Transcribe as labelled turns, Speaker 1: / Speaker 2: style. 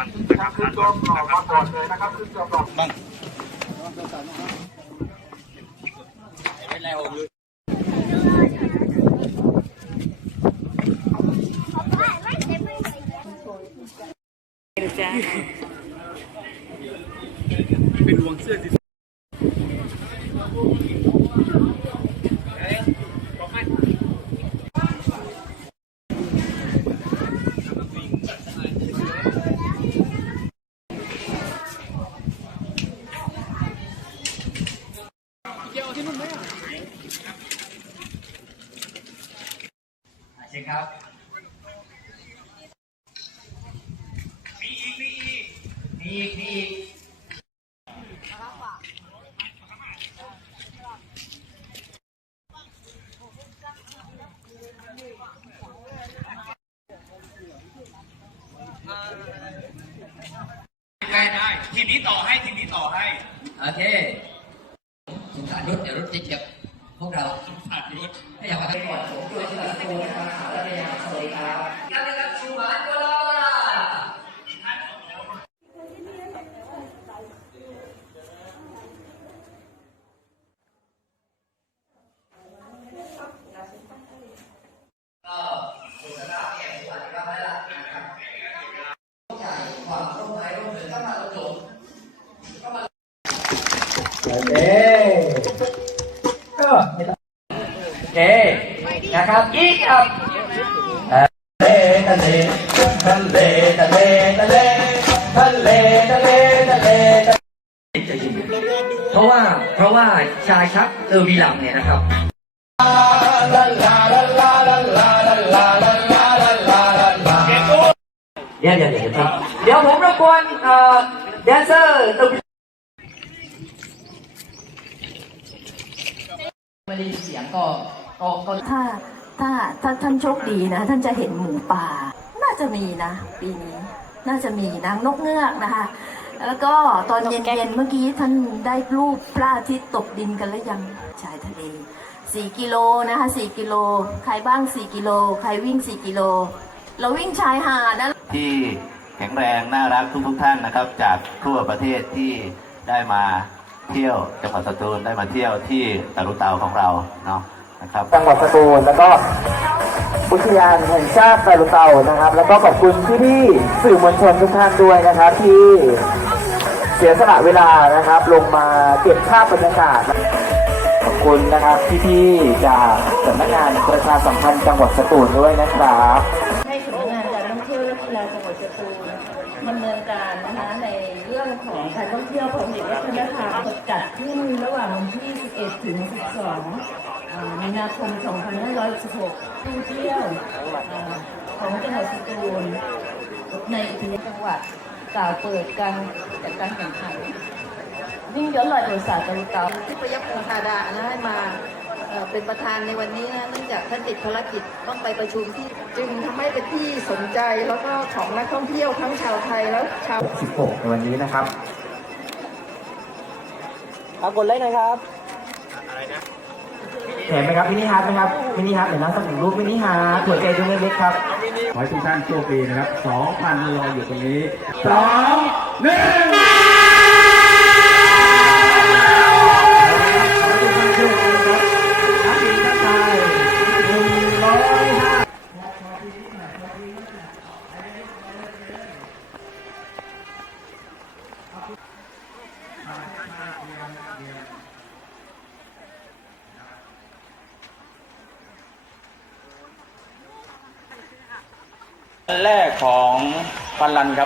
Speaker 1: ันนะครับขึ้นจอมหน่อมาก่อนเลยนะครับขึ้นจอมหน่อ
Speaker 2: บ้างไม่แล้
Speaker 3: เลยเป็นรวงเสื้อสิ
Speaker 2: เชิญครับ มีอีก มีอีก มีอีก มีอีกได้ได้ทีมนี้ต่อให้ ทีมนี้ต่อให้
Speaker 4: โอเคสงสารรถเดี๋ยวรถจะเจ็บ พวกเราสุขสันต์รุ่อยากไปก่อนผมด้วยที่เราโตนะครับขาวและพยายามสวยครับการเรียนชูมาตัวเราความร่วมไม้ร่วมมือก็มา
Speaker 5: ลงก็มา โอเคนะครับอีกครับทะเลทะเลทะเลทะเลทะเลทะเลทะเลทะเล
Speaker 4: เพราะว่าเพราะว่าชายชักเออวีหลังเนี่ยนะครับ
Speaker 5: ลาลาลาลาลาลาลาลาลาลาลาลาลาลา
Speaker 4: เดี๋ยวเดี๋ยวเดี๋ยวครับเดี๋ยวผมรบกวนเอ่อแดนเซอร์ตรง ไม่ได้ยินเสียงก็ก็ก็
Speaker 6: ถ้าถ้าถ้าท่านโชคดีนะ ท่านจะเห็นหมูป่า น่าจะมีนะ ปีนี้ น่าจะมีนางนกเงือกนะคะ แล้วก็ตอนเย็นๆเมื่อกี้ท่านได้รูปพระอาทิตย์ตกดินกันแล้วยังชายทะเลสี่กิโลนะคะสี่กิโล ใครบ้างสี่กิโล ใครวิ่งสี่กิโล เราวิ่งชายหาดนะ
Speaker 7: ที่แข็งแรงน่ารักทุกทุกๆท่านนะครับ จากทั่วประเทศที่ได้มา เที่ยวจังหวัดสตูลได้มาเที่ยวที่ตะลุเตาของเราเนาะนะครับ
Speaker 5: จังหวัดสตูลแล้วก็อุทยานแห่งชาติไตรุเตานะครับ แล้วก็ขอบคุณพี่ๆสื่อมวลชนทุกท่านด้วยนะครับ ที่เสียสละเวลานะครับ ลงมาเก็บภาพบรรยากาศขอบคุณนะครับพี่ๆจากสำนักงานประชาสัมพันธ์จังหวัดสตูลด้วยนะครับ
Speaker 6: ท่องเที่ยวละกีฬาจังหวัดสตูลดำเนินการนะคะในเรื่องของการท่องเที่ยวของเด็กวัฒนธรรมจัดขึ้นระหว่างวันที่ 11 ถึง 12 มีนาคม 2566ท่องเที่ยวอของจังหวัดสตูลในอุทยานจังหวัดกล่าวเปิดการจัดการแข่งขันวิ่งย้อนลอยประวัติศาสตร์ตะลุเตา
Speaker 8: ที่ประยักษ์พงธาดานะให้มา เป็นประธานในวันนี้นะเนื่องจากท่านติดภารกิจต้องไปประชุมที่จึงทำให้เป็นที่สนใจแล้วก็ของนักท่องเที่ยวทั้งชาวไทยแล้วชาว
Speaker 5: 16 ในวันนี้นะครับครักดเลค์หน่อยครับอะไรนะเห็นไหมครับมินิฮาร์ดไหมครับมินิฮาร์ดเดี๋ยวมะสักหนึ่งรูปมินิฮาร์ดหัวใจดวงเล็กครับ
Speaker 3: ขอให้ทุกท่านโชคดีนะครับ2,000รออยู่ตรงนี้สองหนึ่ง
Speaker 9: แรกของฟันรันครับ